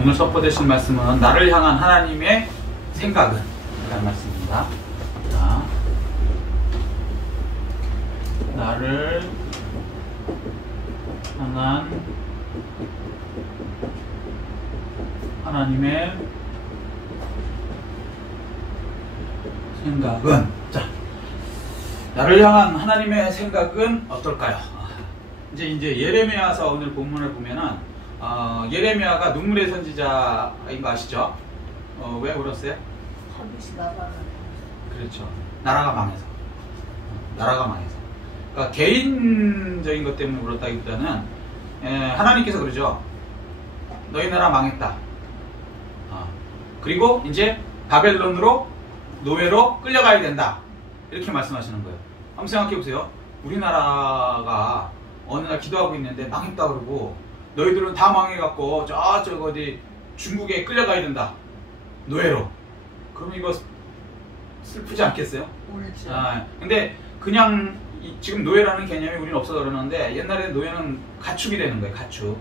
오늘 선포되신 말씀은 나를 향한 하나님의 생각은 라는 말씀입니다. 자, 나를 향한 하나님의 생각은, 자, 나를 향한 하나님의 생각은 어떨까요? 이제 예레미야서 오늘 본문을 보면은 예레미야가 눈물의 선지자인 거 아시죠? 왜 울었어요? 그렇죠. 나라가 망해서. 나라가 망해서. 그러니까 개인적인 것 때문에 울었다기보다는 하나님께서 그러죠. 너희 나라 망했다. 그리고 이제 바벨론으로 노예로 끌려가야 된다. 이렇게 말씀하시는 거예요. 한번 생각해 보세요. 우리나라가 어느 날 기도하고 있는데 망했다 그러고 너희들은 다 망해갖고 저쪽 어디 중국에 끌려가야 된다. 노예로. 그럼 이거 슬프지 않겠어요? 울죠. 근데 그냥 지금 노예라는 개념이 우리는 없어서 그러는데 옛날에 노예는 가축이 되는 거예요. 가축.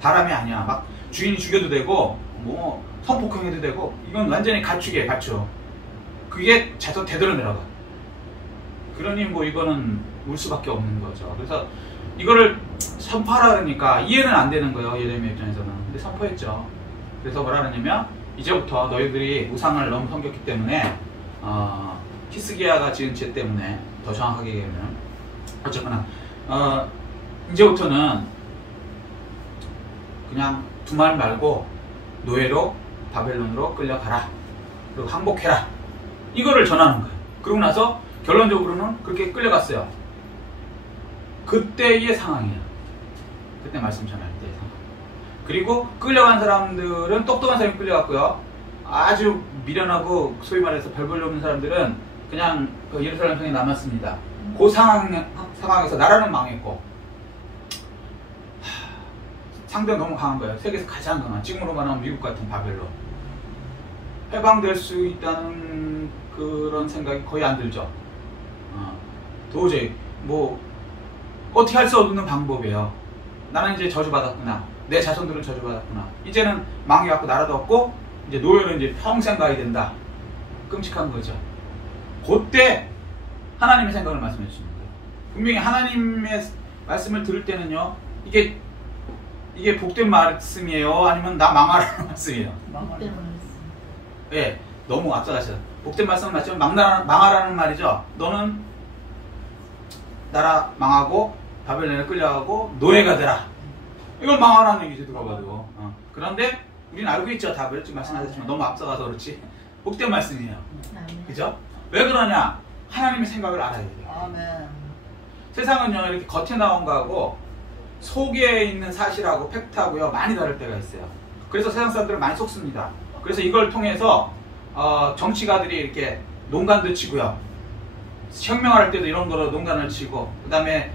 사람이 아니야. 막 주인이 죽여도 되고 뭐 성폭행해도 되고 이건 완전히 가축이에요. 가축. 그게 자서 되돌아 내려가. 그러니 뭐 이거는 울 수밖에 없는 거죠. 그래서 이거를 선포하라 그러니까 이해는 안 되는 거예요. 예레미야 입장에서는. 근데 선포했죠. 그래서 뭐라 그러냐면 이제부터 너희들이 우상을 너무 섬겼기 때문에 히스기야가 지은 죄 때문에 더 정확하게 얘기하면 어쨌거나 이제부터는 그냥 두 말 말고 노예로 바벨론으로 끌려가라. 그리고 항복해라. 이거를 전하는 거예요. 그러고 나서 결론적으로는 그렇게 끌려갔어요. 그때의 상황이에요. 그때 말씀 전할 때의 상황. 그리고 끌려간 사람들은 똑똑한 사람이 끌려갔고요. 아주 미련하고 소위 말해서 별 볼 없는 사람들은 그냥 그 예루살렘 성에 남았습니다. 그 상황에서 나라는 망했고 상대가 너무 강한 거예요. 세계에서 가장 강한, 지금으로 말하면 미국 같은 바벨론. 해방될 수 있다는 그런 생각이 거의 안 들죠. 도저히 뭐 어떻게 할 수 없는 방법이에요. 나는 이제 저주받았구나. 내 자손들은 저주받았구나. 이제는 망해갖고 나라도 없고 이제 노예로 이제 평생 가야 된다. 끔찍한 거죠. 그때 하나님의 생각을 말씀해 주시는 거예요. 분명히 하나님의 말씀을 들을 때는요, 이게 복된 말씀이에요? 아니면 나 망하라는 말씀이에요? 복된 말씀. 예, 너무 앞서가셔서 복된 말씀은 맞지만 망하라는 말이죠. 너는 나라 망하고 바벨론에 끌려가고 노예가 되라. 이걸 망하라는 얘기죠. 누가 봐도. 그런데 우리는 알고 있죠. 답을 지금 말씀하셨지만 너무 앞서가서 그렇지. 복된 말씀이에요. 그죠? 왜 그러냐? 하나님의 생각을 알아야 돼요. 아멘. 세상은요, 이렇게 겉에 나온 거하고 속에 있는 사실하고 팩트하고요 많이 다를 때가 있어요. 그래서 세상 사람들은 많이 속습니다. 그래서 이걸 통해서 정치가들이 이렇게 농간도 치고요, 혁명할 때도 이런 거로 농간을 치고, 그 다음에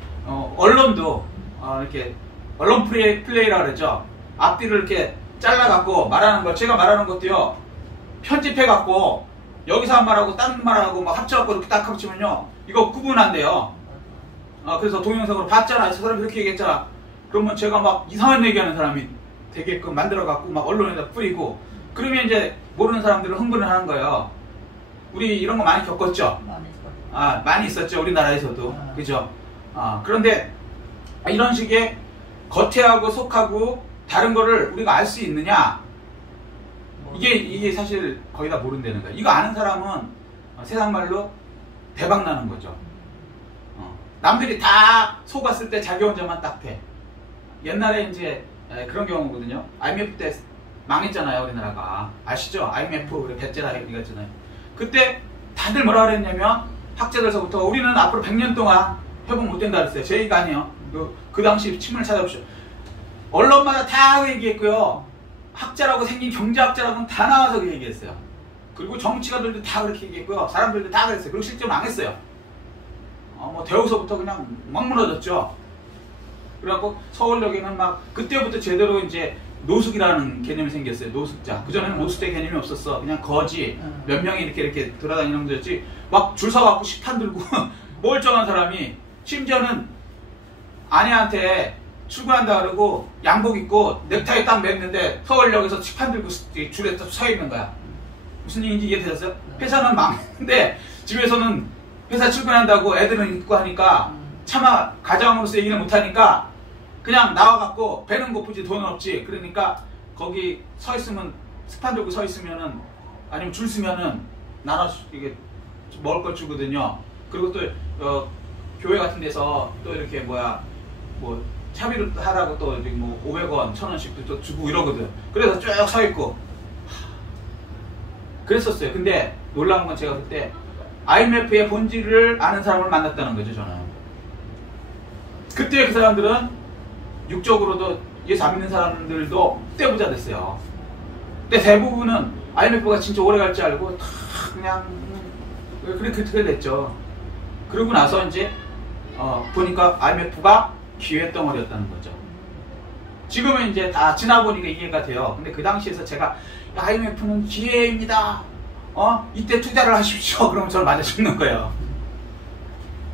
언론도 이렇게 언론 플레이라 그러죠. 앞뒤를 이렇게 잘라갖고 말하는 거, 제가 말하는 것도요 편집해갖고 여기서 한 말하고 다른 말하고 막 합쳐갖고 이렇게 딱 합치면요 이거 구분 안 돼요. 그래서 동영상으로 봤잖아. 저 사람이 그렇게 얘기했잖아. 그러면 제가 막 이상한 얘기하는 사람이 되게끔 만들어갖고 막 언론에다 뿌리고, 그러면 이제 모르는 사람들은 흥분을 하는 거예요. 우리 이런 거 많이 겪었죠? 많이 있었죠. 우리나라에서도. 그죠? 그런데 이런 식의 겉에하고 속하고 다른 거를 우리가 알 수 있느냐? 이게 사실 거의 다 모른다는 거예요. 이거 아는 사람은 세상 말로 대박 나는 거죠. 남들이 다 속았을 때 자기 혼자만 딱 돼. 옛날에 이제 그런 경우거든요. IMF 때 망했잖아요, 우리나라가. 아시죠? IMF 배째라 얘기했잖아요. 그때 다들 뭐라 그랬냐면 학자들서부터 우리는 앞으로 100년 동안 회복 못 된다 그랬어요. 제 얘기가 아니에요. 그 당시 신문을 찾아보시오. 언론마다 다 얘기했고요. 학자라고 생긴 경제학자라고는 다 나와서 그 얘기했어요. 그리고 정치가들도 다 그렇게 얘기했고요. 사람들도 다 그랬어요. 그리고 실제로 망했어요. 뭐 대우서부터 그냥 막 무너졌죠. 그래갖고 서울역에는 막 그때부터 제대로 이제 노숙이라는 개념이 생겼어요. 노숙자. 그전에는 노숙자 개념이 없었어. 그냥 거지 몇 명이 이렇게 돌아다니는 거였지. 막 줄 서갖고 식판 들고 멀쩡한 사람이, 심지어는 아내한테 출근한다 그러고 양복 입고 넥타이 딱 맸는데 서울역에서 칠판 들고 줄에 서 있는 거야. 무슨 얘기인지 이해되셨어요? 회사는 망했는데 집에서는 회사 출근한다고 애들은 입고 하니까 차마 가장으로서 얘기는 못하니까 그냥 나와갖고 배는 고프지 돈은 없지. 그러니까 거기 서 있으면 스판 들고 서 있으면은 아니면 줄 서면은 나눠 이게 먹을 걸 주거든요. 그리고 또 교회 같은 데서 또 이렇게 뭐 차비를 하라고 또 뭐 500원, 1000원씩도 또 주고 이러거든. 그래서 쭉 서 있고 그랬었어요. 근데 놀라운 건 제가 그때 IMF의 본질을 아는 사람을 만났다는 거죠, 저는. 그때 그 사람들은 육적으로도 예수 안 믿는 사람들도 떼부자 됐어요. 근데 대부분은 IMF가 진짜 오래 갈 줄 알고 다 그냥 그렇게 됐죠. 그러고 나서 이제 보니까 IMF가 기회 덩어리였다는 거죠. 지금은 이제 다 지나보니까 이해가 돼요. 근데 그 당시에서 제가 IMF는 기회입니다. 이때 투자를 하십시오. 그러면 저를 맞아 죽는 거예요.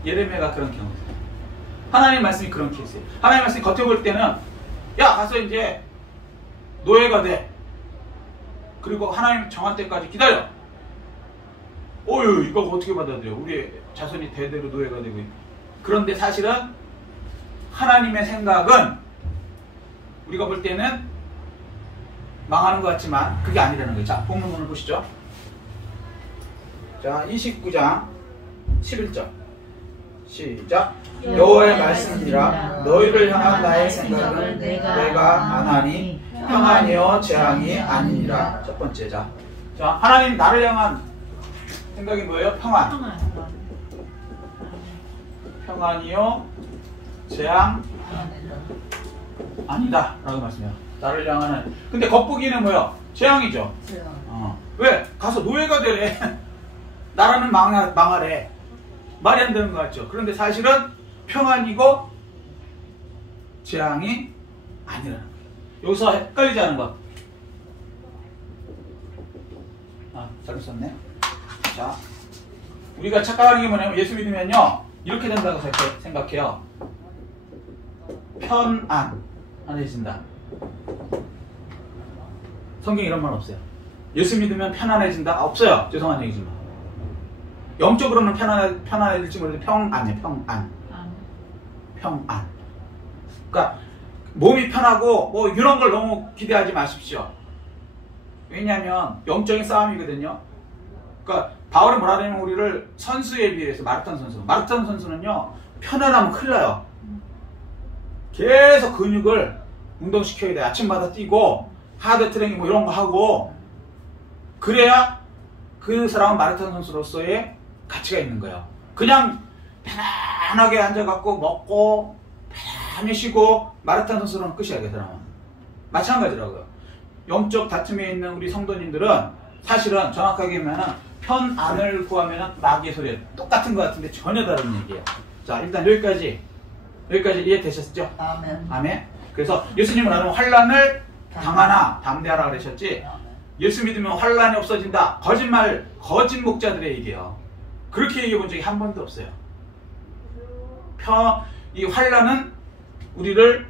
예레미야가 그런 경우예요. 하나님 말씀이 그런 케이스예요. 하나님 말씀이 겉에 볼 때는 야 가서 이제 노예가 돼. 그리고 하나님 정한 때까지 기다려. 어휴 이거 어떻게 받아들여. 우리 자손이 대대로 노예가 되고 있는. 그런데 사실은 하나님의 생각은 우리가 볼 때는 망하는 것 같지만 그게 아니라는 거예요. 자, 본문을 보시죠. 자, 29장 11절 시작. 여호와의 말씀이라 너희를 향한 나의 생각은 내가 안 하니 평안이요 재앙이 아니니라. 첫 번째. 자, 하나님 나를 향한 생각이 뭐예요? 평안이요 재앙 아니다 라고 말씀해요. 나를 향하는. 근데 겉보기는 뭐예요? 재앙이죠. 왜? 가서 노예가 되래. 나라는 망하래. 말이 안 되는 것 같죠. 그런데 사실은 평안이고 재앙이 아니라는 거예요. 여기서 헷갈리지 않은 것. 잘못 썼네. 자, 우리가 착각하는 게 뭐냐면 예수 믿으면요 이렇게 된다고 생각해요. 편안해진다. 성경에 이런 말 없어요. 예수 믿으면 편안해진다? 없어요. 죄송한 얘기지만. 영적으로는 편안해질지 모르는데 평안이에요. 평안. 그러니까 몸이 편하고 뭐 이런 걸 너무 기대하지 마십시오. 왜냐하면 영적인 싸움이거든요. 그러니까 바울이 뭐라 하냐면 우리를 선수에 비해서 마라톤 선수는요 편안하면 큰일 나요. 계속 근육을 운동시켜야 돼. 아침마다 뛰고 하드 트레이닝 뭐 이런 거 하고 그래야 그 사람은 마라톤 선수로서의 가치가 있는 거예요. 그냥 편안하게 앉아갖고 먹고 편안히 쉬고 마라톤 선수로는 끝이야. 그 사람은 마찬가지라고요. 영적 다툼에 있는 우리 성도님들은 사실은 정확하게 하면 편안을 구하면 마귀의 소리 똑같은 것 같은데 전혀 다른 얘기예요. 자, 일단 여기까지 이해되셨죠? 아멘. 그래서 예수님은 나는 환난을 당하나 담대하라 그러셨지. 예수 믿으면 환난이 없어진다. 거짓 목자들의 얘기예요. 그렇게 얘기해 본 적이 한 번도 없어요. 이 환난은 우리를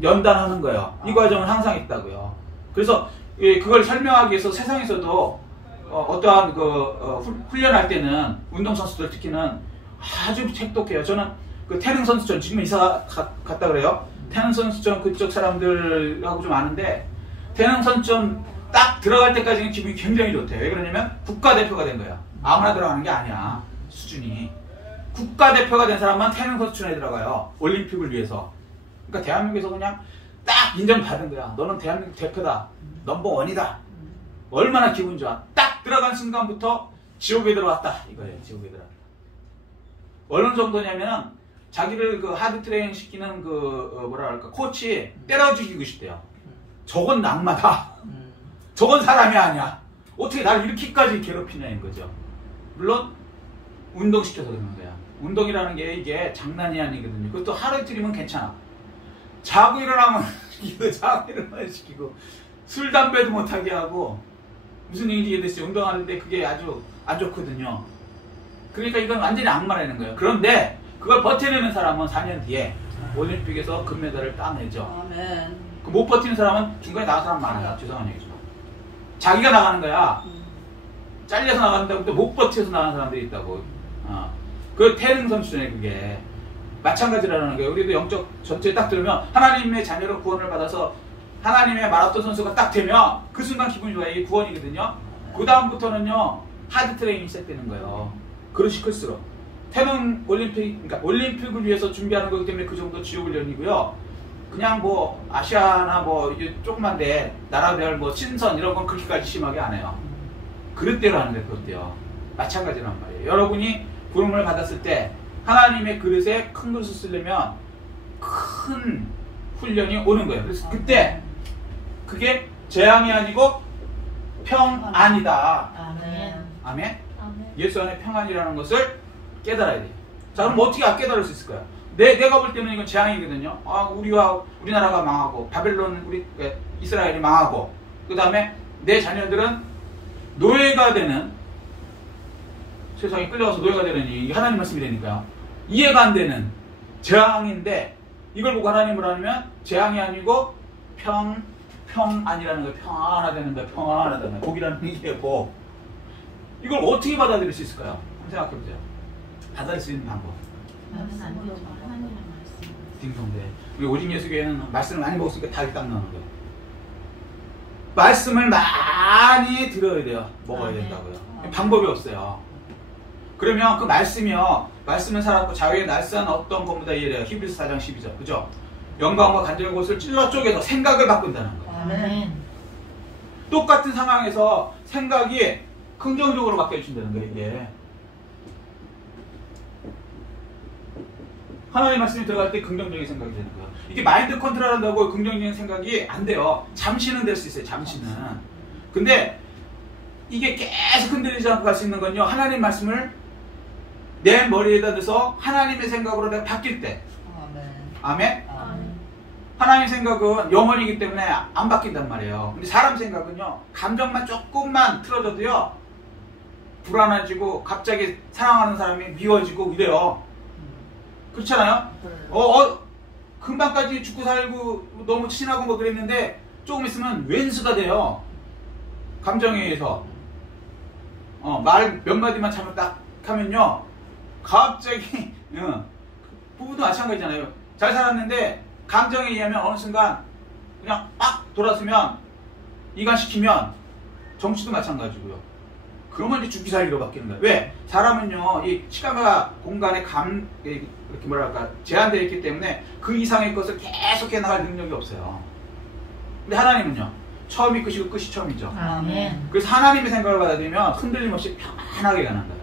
연단하는 거예요. 이 과정은 항상 있다고요. 그래서 그걸 설명하기 위해서 세상에서도 어떠한 훈련할 때는 운동선수들 특히는 아주 똑똑해요. 저는 그 태릉 선수촌 지금 이사 갔다 그래요. 태릉 선수촌 그쪽 사람들하고 좀 아는데 태릉 선수촌 딱 들어갈 때까지는 기분이 굉장히 좋대요. 왜 그러냐면 국가대표가 된 거야. 아무나 들어가는 게 아니야. 수준이. 국가대표가 된 사람만 태릉 선수촌에 들어가요. 올림픽을 위해서. 그러니까 대한민국에서 그냥 딱 인정받은 거야. 너는 대한민국 대표다. 넘버원이다. 얼마나 기분 좋아. 딱 들어간 순간부터 지옥에 들어왔다. 이거예요. 지옥에 들어왔다. 어느 정도냐면 자기를 그 하드 트레이닝 시키는 코치 때려 죽이고 싶대요. 저건 낙마다. 저건 사람이 아니야. 어떻게 나를 이렇게까지 괴롭히냐는 거죠. 물론 운동시켜서 그러는 거야. 운동이라는 게 이게 장난이 아니거든요. 그것도 하루 이틀이면 괜찮아. 자고 일어나면 시키고 술 담배도 못하게 하고 무슨 얘기인지 이해됐어요. 운동하는데 그게 아주 안 좋거든요. 그러니까 이건 완전히 악마라는 거예요. 그런데 그걸 버텨내는 사람은 4년 뒤에 올림픽에서 금메달을 따내죠. 아멘. 그 못 버티는 사람은 중간에 나간 사람 많아요. 죄송한 얘기지만. 자기가 나가는 거야. 잘려서 나간다고 또 못 버텨서 나가는 사람들이 있다고. 그 태능 선수잖아요, 그게. 마찬가지라는 거예요. 우리도 영적 전체에 딱 들으면 하나님의 자녀로 구원을 받아서 하나님의 마라톤 선수가 딱 되면 그 순간 기분이 좋아요. 이게 구원이거든요. 그 다음부터는요, 하드 트레이닝이 시작되는 거예요. 그릇이 클수록. 태능 올림픽, 그러니까 올림픽을 위해서 준비하는 거기 때문에 그 정도 지옥훈련이고요. 그냥 뭐 아시아나 뭐 조그만데 나라별 뭐 친선 이런 건 그렇게까지 심하게 안 해요. 그릇대로 하는 데 그릇대요. 마찬가지란 말이에요. 여러분이 부름을 받았을 때 하나님의 그릇에 큰 그릇을 쓰려면 큰 훈련이 오는 거예요. 그래서 그때 그게 재앙이 아니고 평안이다. 아멘. 아멘. 예수 안에 평안이라는 것을 깨달아야 돼요. 자, 그럼 어떻게 깨달을 수 있을까요? 내가 볼 때는 이건 재앙이거든요. 우리나라가 망하고 바벨론 이스라엘이 망하고 그 다음에 내 자녀들은 노예가 되는, 세상에 끌려가서 노예가 되는, 이게 하나님 말씀이 되니까요. 이해가 안 되는 재앙인데 이걸 보고 하나님을 하면 재앙이 아니고 평안이라는 거예요. 평안하다는 거예요. 평안하다는 거예요. 복이라는 게 복. 이걸 어떻게 받아들일 수 있을까요? 한번 생각해보세요. 받아들일 수 있는 방법. 딩동대. 우리 오직 예수교회는 말씀을 많이 먹었으니까 다 딱 나오는 거예요. 말씀을 많이 들어야 돼요. 먹어야 된다고요. 방법이 없어요. 그러면 그 말씀이요. 말씀은 살았고 자유의 날선 어떤 것보다 이해돼요. 히브리서 4장 12절. 그죠? 영광과 간절한 곳을 찔러 쪼개서 생각을 바꾼다는 거예요. 아멘. 똑같은 상황에서 생각이 긍정적으로 바뀌어진다는 거예요. 이게. 하나님의 말씀이 들어갈 때 긍정적인 생각이 되는 거예요. 이게 마인드 컨트롤 한다고 긍정적인 생각이 안 돼요. 잠시는 될 수 있어요. 잠시는. 근데 이게 계속 흔들리지 않고 갈 수 있는 건요. 하나님 말씀을 내 머리에다 넣어서 하나님의 생각으로 내가 바뀔 때. 아멘? 하나님의 생각은 영원이기 때문에 안 바뀐단 말이에요. 근데 사람 생각은요. 감정만 조금만 틀어져도요. 불안해지고 갑자기 사랑하는 사람이 미워지고 이래요. 그렇잖아요? 금방까지 죽고 살고 너무 친하고 뭐 그랬는데 조금 있으면 왼수가 돼요. 감정에 의해서. 말 몇 마디만 잘못 딱 하면요. 갑자기 부부도 마찬가지잖아요. 잘 살았는데 감정에 의하면 어느 순간 그냥 막 돌아서면 이간시키면 정치도 마찬가지고요. 그러면 이제 죽기 살기로 바뀌는 거예요. 왜? 사람은요, 이 시간과 공간의 이렇게 뭐랄까, 제한되어 있기 때문에 그 이상의 것을 계속해 나갈 능력이 없어요. 근데 하나님은요, 처음이 끝이고 끝이 처음이죠. 아멘. 그래서 하나님의 생각을 받아들이면 흔들림 없이 편안하게 가는 거예요.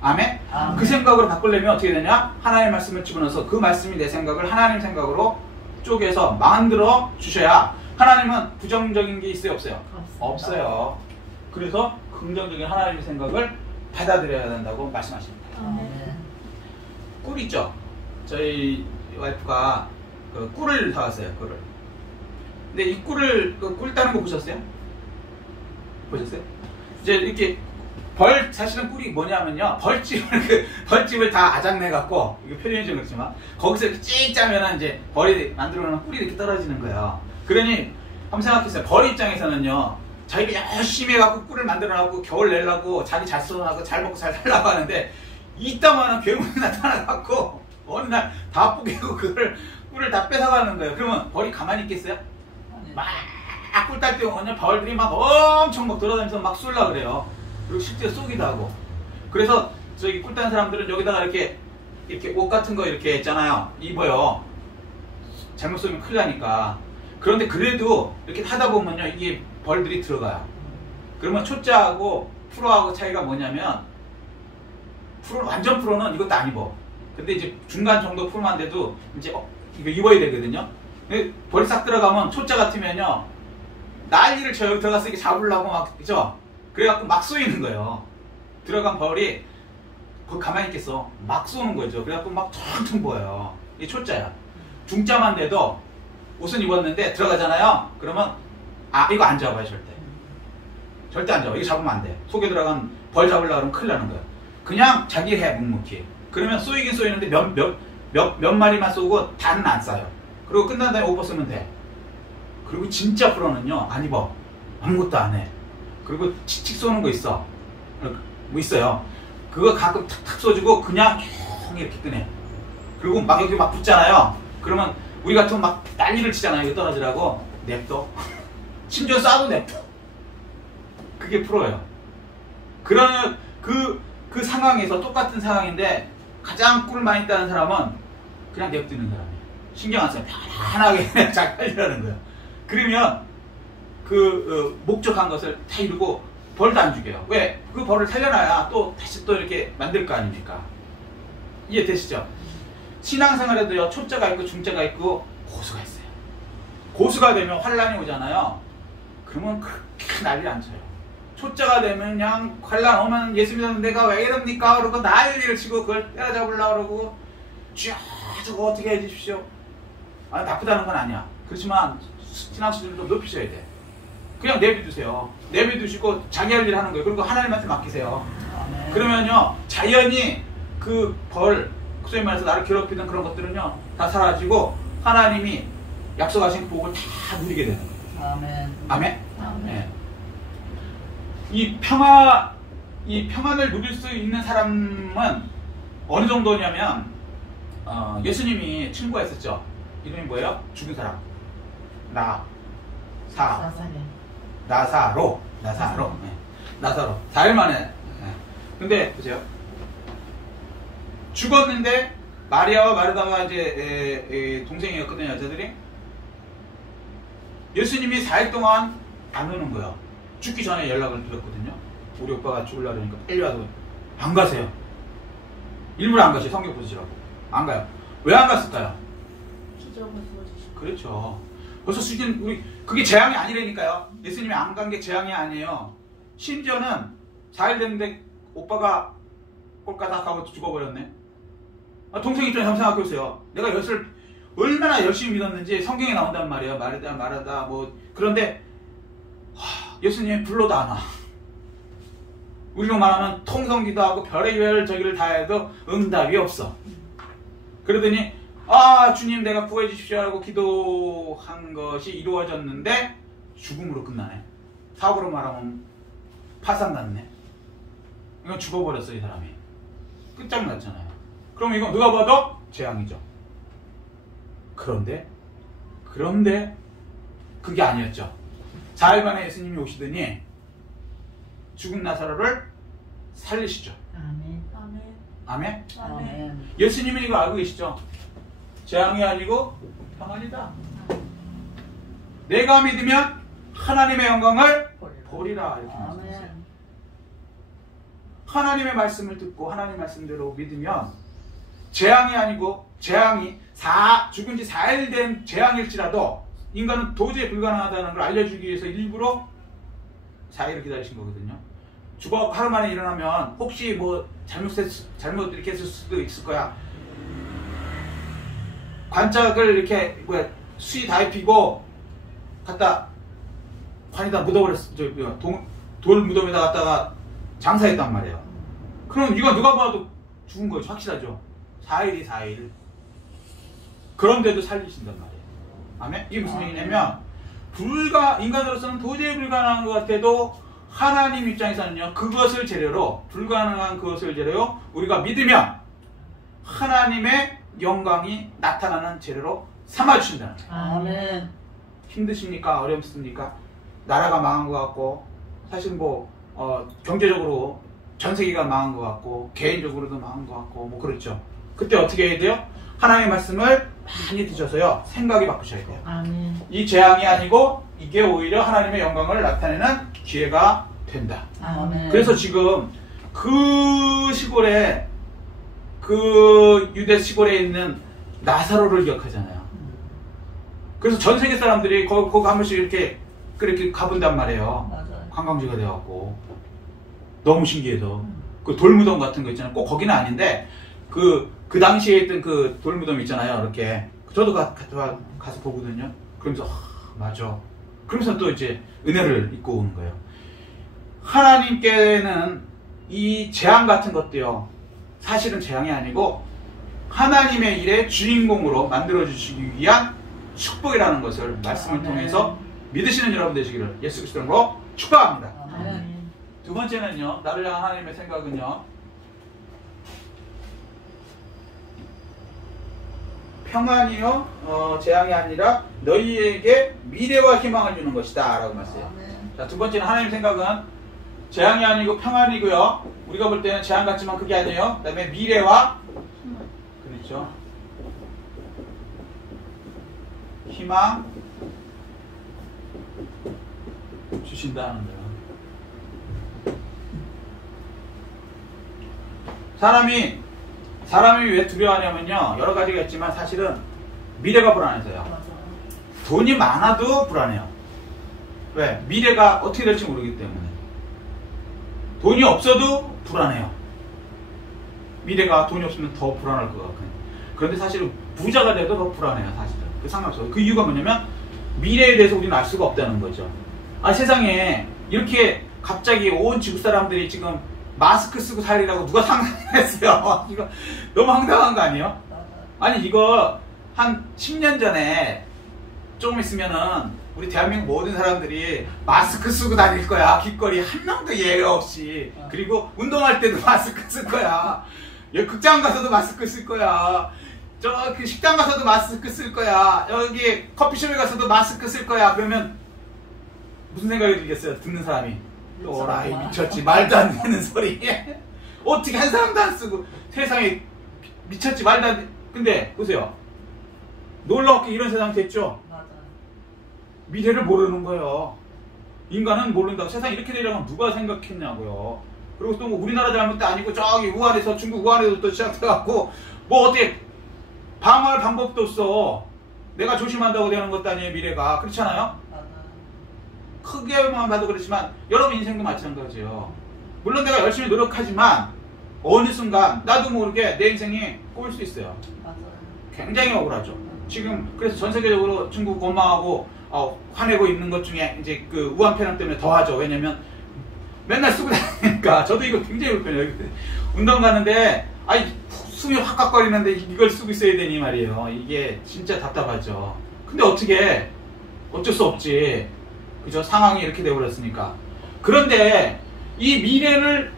아멘? 아멘? 그 생각으로 바꾸려면 어떻게 되냐? 하나님의 말씀을 집어넣어서 그 말씀이 내 생각을 하나님 생각으로 쪼개서 만들어 주셔야 하나님은 부정적인 게 있어요? 없어요? 없어요. 그래서 긍정적인 하나님의 생각을 받아들여야 된다고 말씀하십니다. 꿀 있죠? 저희 와이프가 그 꿀을 사왔어요. 꿀을. 근데 이 꿀을 꿀 따는 거 보셨어요? 보셨어요? 이제 이렇게 사실은 꿀이 뭐냐면요. 벌집을 다 아작내갖고, 이게 표현이 좀 그렇지만, 거기서 이렇게 찍 짜면은 이제 벌이 만들어놓은 꿀이 이렇게 떨어지는 거예요. 그러니, 한번 생각했어요. 벌 입장에서는요, 자기가 열심히 해갖고 꿀을 만들어놔갖고 겨울 내려고 자기 잘 쏟아나고 잘 먹고 잘 살라고 하는데, 이따만한 괴물이 나타나갖고, 어느 날 다 뿌개고 꿀을 다 뺏어가는 거예요. 그러면 벌이 가만히 있겠어요? 막 꿀 딸 때 오면 벌들이 막 엄청 막 돌아다니면서 막 쏠라 그래요. 그리고 실제로 쏘기도 하고. 그래서 저기 꿀 따는 사람들은 여기다가 이렇게 옷 같은 거 이렇게 있잖아요. 입어요. 잘못 쏘면 큰일 나니까. 그런데 그래도 이렇게 하다 보면요. 이게 벌들이 들어가요. 그러면 초짜하고 프로하고 차이가 뭐냐면, 완전 프로는 이것도 안 입어. 근데 이제 중간 정도 프로만 돼도 이제 이거 입어야 되거든요. 근데 벌이 싹 들어가면 초짜 같으면요. 난리를 쳐요. 여기 들어가서 이렇게 잡으려고 막, 그죠? 그래갖고 막 쏘이는 거예요. 들어간 벌이 거기 가만히 있겠어. 막 쏘는 거죠. 그래갖고 막 텅텅 보여요. 이게 초짜야. 중짜만 돼도 옷은 입었는데 들어가잖아요. 그러면 이거 안 잡아요. 절대 안 잡아. 이거 잡으면 안 돼. 속에 들어간 벌 잡으려고 하면 큰일 나는 거예요. 그냥 자기 해 묵묵히. 그러면 쏘이긴 쏘이는데 몇 마리만 쏘고 다는 안 쏴요. 그리고 끝난 다음에 옷 벗으면 돼. 그리고 진짜 프로는요, 안 입어. 아무것도 안 해. 그리고 칙칙 쏘는 거 있어. 뭐 있어요. 그거 가끔 탁탁 쏘주고 그냥 쭉 이렇게 끄네. 그리고 막 여기 막 붙잖아요. 그러면 우리 같으면 막 난리를 치잖아요. 이거 떨어지라고. 냅둬. 심지어 쏴도 냅둬. 그게 프로예요. 그러면 그 상황에서 똑같은 상황인데 가장 꿀 많이 따는 사람은 그냥 냅두는 사람이에요. 신경 안 써요. 편안하게 잘 살리라는 거예요. 그러면 목적한 것을 다 이루고 벌도 안 죽여요. 왜? 그 벌을 살려놔야 또 다시 또 이렇게 만들 거 아닙니까? 이해되시죠? 신앙생활에도요, 초자가 있고 중자가 있고 고수가 있어요. 고수가 되면 환란이 오잖아요. 그러면 그렇게 난리 안 쳐요. 초자가 되면 그냥 환란 오면 예수 믿는 내가 왜 이럽니까? 그러고 난리를 치고 그걸 때려잡으려고 그러고 쥐어 저거 어떻게 해주십시오. 나쁘다는 건 아니야. 그렇지만 신앙 수준을 좀 높이셔야 돼. 그냥 내비두세요. 내비두시고 자기 할 일 하는 거예요. 그리고 하나님한테 맡기세요. 그러면요, 자연히 그 벌, 소위 말해서 나를 괴롭히던 그런 것들은요, 다 사라지고 하나님이 약속하신 그 복을 다 누리게 되는 거예요. 아멘. 아멘? 아멘. 네. 이 평안을 누릴 수 있는 사람은 어느 정도냐면, 예수님이 친구가 있었죠. 이름이 뭐예요? 죽은 사람. 나사로. 네. 나사로. 4일 만에. 네. 근데 보세요. 죽었는데 마리아와 마르다가 이제 동생이었거든요, 여자들이. 예수님이 4일 동안 안 오는 거예요. 죽기 전에 연락을 드렸거든요. 우리 오빠가 죽으려고 그러니까 빨리 와서. 안 가세요. 일부러 안 가세요. 성경 보시라고. 안 가요. 왜 안 갔을까요? 기적을 보여주시고. 그렇죠. 벌써 우리 그게 재앙이 아니라니까요. 예수님이 안 간 게 재앙이 아니에요. 심지어는 4일 됐는데 오빠가 꼴까닥 하고 죽어버렸네. 동생 입장에서 한번 생각해보세요. 내가 예수를 얼마나 열심히 믿었는지 성경에 나온단 말이에요. 말하다 뭐. 그런데 예수님이 불러도 안 와. 우리로 말하면 통성기도 하고 별의별 저기를 다 해도 응답이 없어. 그러더니 주님 내가 구해 주십시오 하고 기도한 것이 이루어졌는데 죽음으로 끝나네. 사고로 말하면 파산났네. 이건 죽어버렸어, 이 사람이. 끝장났잖아요. 그럼 이거 누가 봐도 재앙이죠. 그런데 그게 아니었죠. 4일 만에 예수님이 오시더니 죽은 나사로를 살리시죠. 아멘. 아멘? 아멘. 예수님은 이거 알고 계시죠? 재앙이 아니고 평안이다. 내가 믿으면 하나님의 영광을 보리라. 이렇게 말씀하세요. 하나님의 말씀을 듣고 하나님 말씀대로 믿으면 재앙이 아니고 죽은 지 4일 된 재앙일지라도 인간은 도저히 불가능하다는 걸 알려주기 위해서 일부러 4일을 기다리신 거거든요. 죽어 하루 만에 일어나면 혹시 뭐 잘못 이렇게 했을 수도 있을 거야. 관짝을 이렇게 수위 다 입히고 갖다 관에다 묻어버렸어. 돌 무덤에다 갖다가 장사했단 말이에요. 그럼 이거 누가 봐도 죽은 거죠. 확실하죠. 4일이 4일. 그런데도 살리신단 말이에요. 아멘? 이게 무슨 얘기냐면 인간으로서는 도저히 불가능한 것 같아도 하나님 입장에서는요, 그것을 재료로, 불가능한 그것을 재료로 우리가 믿으면 하나님의 영광이 나타나는 재료로 삼아주신다는 거예요. 아멘. 힘드십니까? 어렵습니까? 나라가 망한 것 같고, 사실 경제적으로 전 세계가 망한 것 같고, 개인적으로도 망한 것 같고, 뭐 그렇죠. 그때 어떻게 해야 돼요? 하나님의 말씀을 많이 드셔서요, 생각이 바꾸셔야 돼요. 아멘. 이 재앙이 아니고 이게 오히려 하나님의 영광을 나타내는 기회가 된다. 아멘. 그래서 지금 그 시골에, 그 유대 시골에 있는 나사로를 기억하잖아요. 그래서 전 세계 사람들이 거기 한 번씩 이렇게 가본단 말이에요. 맞아요. 관광지가 돼갖고. 너무 신기해서. 그 돌무덤 같은 거 있잖아요. 꼭 거기는 아닌데, 그 당시에 있던 그 돌무덤 있잖아요. 이렇게. 저도 가서 보거든요. 그러면서, 맞아. 그러면서 또 이제 은혜를 입고 오는 거예요. 하나님께는 이 재앙 같은 것도요, 사실은 재앙이 아니고 하나님의 일의 주인공으로 만들어 주시기 위한 축복이라는 것을 말씀을 통해서 믿으시는 여러분 되시기를 예수 그리스도로 축복합니다. 두 번째는요, 나를 향한 하나님의 생각은요, 평안이요 재앙이 아니라 너희에게 미래와 희망을 주는 것이다 라고 말했어요. 자, 두 번째는 하나님의 생각은 재앙이 아니고 평안이고요, 우리가 볼 때는 재앙 같지만 그게 아니에요. 그 다음에 미래와 그렇죠, 희망 주신다는 거예요. 사람이 왜 두려워하냐면요, 여러 가지가 있지만 사실은 미래가 불안해서요. 돈이 많아도 불안해요. 왜? 미래가 어떻게 될지 모르기 때문에. 돈이 없어도 불안해요. 미래가 돈이 없으면 더 불안할 것 같아요. 그런데 사실은 부자가 돼도 더 불안해요. 사실은 그 상관없어요. 그 이유가 뭐냐면 미래에 대해서 우리는 알 수가 없다는 거죠. 세상에 이렇게 갑자기 온 지구 사람들이 지금 마스크 쓰고 살리라고 누가 상상했어요? 이거 너무 황당한 거 아니에요? 아니, 이거 한 10년 전에 조금 있으면은 우리 대한민국 모든 사람들이 마스크 쓰고 다닐 거야. 길거리 한 명도 예외 없이. 그리고 운동할 때도 마스크 쓸 거야. 여기 극장 가서도 마스크 쓸 거야. 그 식당 가서도 마스크 쓸 거야. 여기 커피숍에 가서도 마스크 쓸 거야. 그러면 무슨 생각이 들겠어요? 듣는 사람이. 또라이 미쳤지, 말도 안 되는 소리. 어떻게 한 사람도 안 쓰고 세상에 미쳤지, 말도 안 돼. 근데 보세요, 놀랍게 이런 세상 됐죠. 맞아. 미래를 모르는 거예요. 인간은 모른다고. 세상이 이렇게 되려면 누가 생각했냐고요. 그리고 또 뭐 우리나라 잘못도 아니고 저기 우한에서, 중국 우한에서 또 시작돼갖고 뭐 어떻게 방어할 방법도 없어. 내가 조심한다고 되는 것도 아니에요. 미래가 그렇잖아요. 크게만 봐도 그렇지만 여러분 인생도 마찬가지예요. 물론 내가 열심히 노력하지만 어느 순간 나도 모르게 내 인생이 꼬일 수 있어요. 맞아요. 굉장히 억울하죠. 지금 그래서 전 세계적으로 중국 원망하고 화내고 있는 것 중에 이제 그 우한 폐렴 때문에 더하죠. 왜냐면 맨날 쓰고 다니니까. 저도 이거 굉장히 불편해요. 운동 가는데 숨이 확각거리는데 이걸 쓰고 있어야 되니 말이에요. 이게 진짜 답답하죠. 근데 어쩔 수 없지. 그죠? 상황이 이렇게 되어버렸으니까. 그런데 이 미래를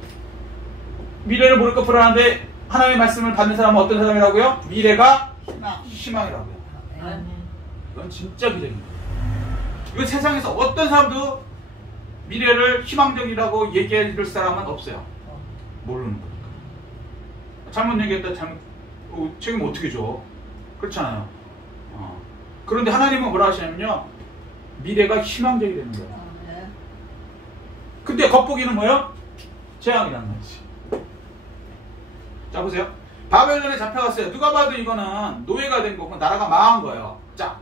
모를까 불안한데 하나님의 말씀을 받는 사람은 어떤 사람이라고요? 미래가 희망이라고요. 이건 진짜 기적입니다. 이건 세상에서 어떤 사람도 미래를 희망적이라고 얘기해 줄 사람은 없어요. 모르는 거니까. 잘못 얘기했다 책임 어떻게 줘? 그렇잖아요. 그런데 하나님은 뭐라 하시냐면요, 미래가 희망적이 되는 거예요. 근데 겉보기는 뭐예요? 재앙이라는 거지. 자, 보세요. 바벨론에 잡혀갔어요. 누가 봐도 이거는 노예가 된 거고 나라가 망한 거예요. 자,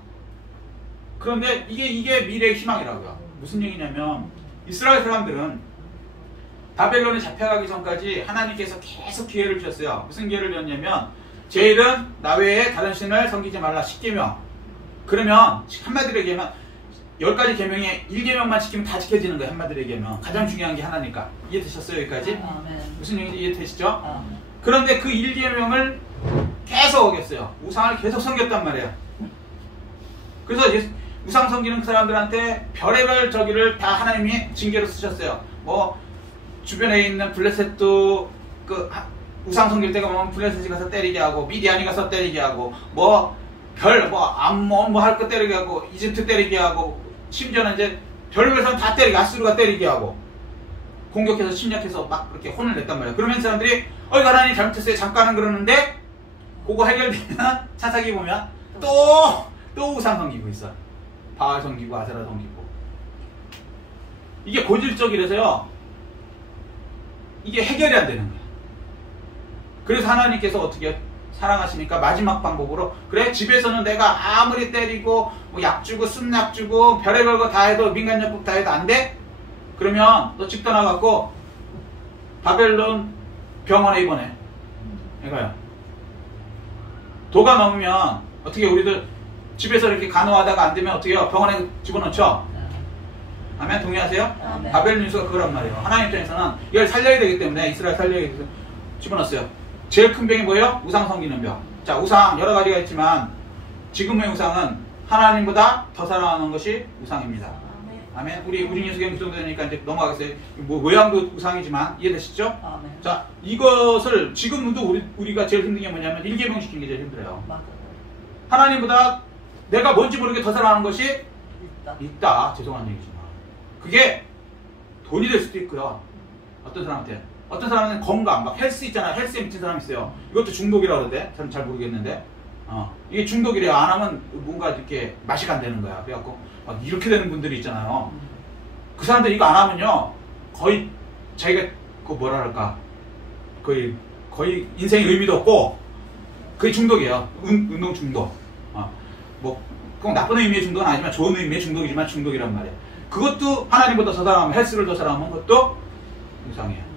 그런데 이게 미래의 희망이라고요. 무슨 얘기냐면 이스라엘 사람들은 바벨론에 잡혀가기 전까지 하나님께서 계속 기회를 주셨어요. 무슨 기회를 줬냐면 제일은 나 외에 다른 신을 섬기지 말라 10계명. 그러면 한마디로 얘기하면 10가지 계명에 1계명만 지키면 다 지켜지는 거예요. 한마디로 얘기하면 가장 중요한 게 하나니까. 이해되셨어요? 여기까지? 무슨 얘기인지 이해되시죠? 그런데 그 1계명을 계속 어겼어요. 우상을 계속 섬겼단 말이에요. 그래서 우상 섬기는 그 사람들한테 별의별 저기를 다 하나님이 징계로 쓰셨어요. 뭐 주변에 있는 블레셋도 그 우상 섬길 때가 보면 블레셋이 가서 때리게 하고 미디안이 가서 때리게 하고 암몬 할 거 때리게 하고 이집트 때리게 하고 심지어는 이제 별별 사람 다 때리게, 아수르가 때리게 하고 공격해서 침략해서 막 그렇게 혼을 냈단 말이에요. 그러면 사람들이 하나님 잘못했어요 잠깐은 그러는데 그거 해결되면 차사기 보면 또 우상 섬기고 있어. 바알 섬기고 아세라 섬기고. 이게 고질적이라서요, 이게 해결이 안 되는 거예요. 그래서 하나님께서 어떻게 사랑하시니까 마지막 방법으로, 그래 집에서는 내가 아무리 때리고 뭐 약 주고 쓴약 주고 별의별 거 다 해도 민간요법 다 해도 안 돼? 그러면 너 집 떠나갖고 바벨론 병원에 입원해. 이거요. 도가 넘으면 어떻게 우리들 집에서 이렇게 간호하다가 안 되면 어떻게 해요? 병원에 집어넣죠? 아멘? 동의하세요? 바벨론 뉴스가 그거란 말이에요. 하나님 입장에서는 이걸 살려야 되기 때문에 이스라엘 살려야 되기 때문에 집어넣었어요. 제일 큰 병이 뭐예요? 우상 섬기는 병. 자, 자, 우상 여러 가지가 있지만 지금의 우상은 하나님보다 더 사랑하는 것이 우상입니다. 아멘. 우리 예수님 그 정도 되니까 이제 넘어가겠어요. 뭐 모양도 우상이지만 이해되시죠? 아멘. 자, 이것을 지금도 우리가 제일 힘든 게 뭐냐면 일계명시키는 게 제일 힘들어요. 맞아요. 하나님보다 내가 뭔지 모르게 더 사랑하는 것이 있다. 죄송한 얘기지만 그게 돈이 될 수도 있고요. 어떤 사람한테 건강, 막 헬스 있잖아. 헬스에 미친 사람 있어요. 이것도 중독이라고 그러는데 저는 잘 모르겠는데 이게 중독이래요. 안 하면 뭔가 이렇게 맛이 간다는 거야. 그래갖고 막 이렇게 되는 분들이 있잖아요. 그 사람들 이거 안 하면요 거의 자기가 그 뭐라 그럴까 거의 인생에 의미도 없고 그게 중독이에요. 운동 중독. 뭐 꼭 나쁜 의미의 중독은 아니지만 좋은 의미의 중독이지만 중독이란 말이에요. 그것도 하나님보다 더 사랑하면, 헬스를 더 사랑하면 그것도 우상이에요.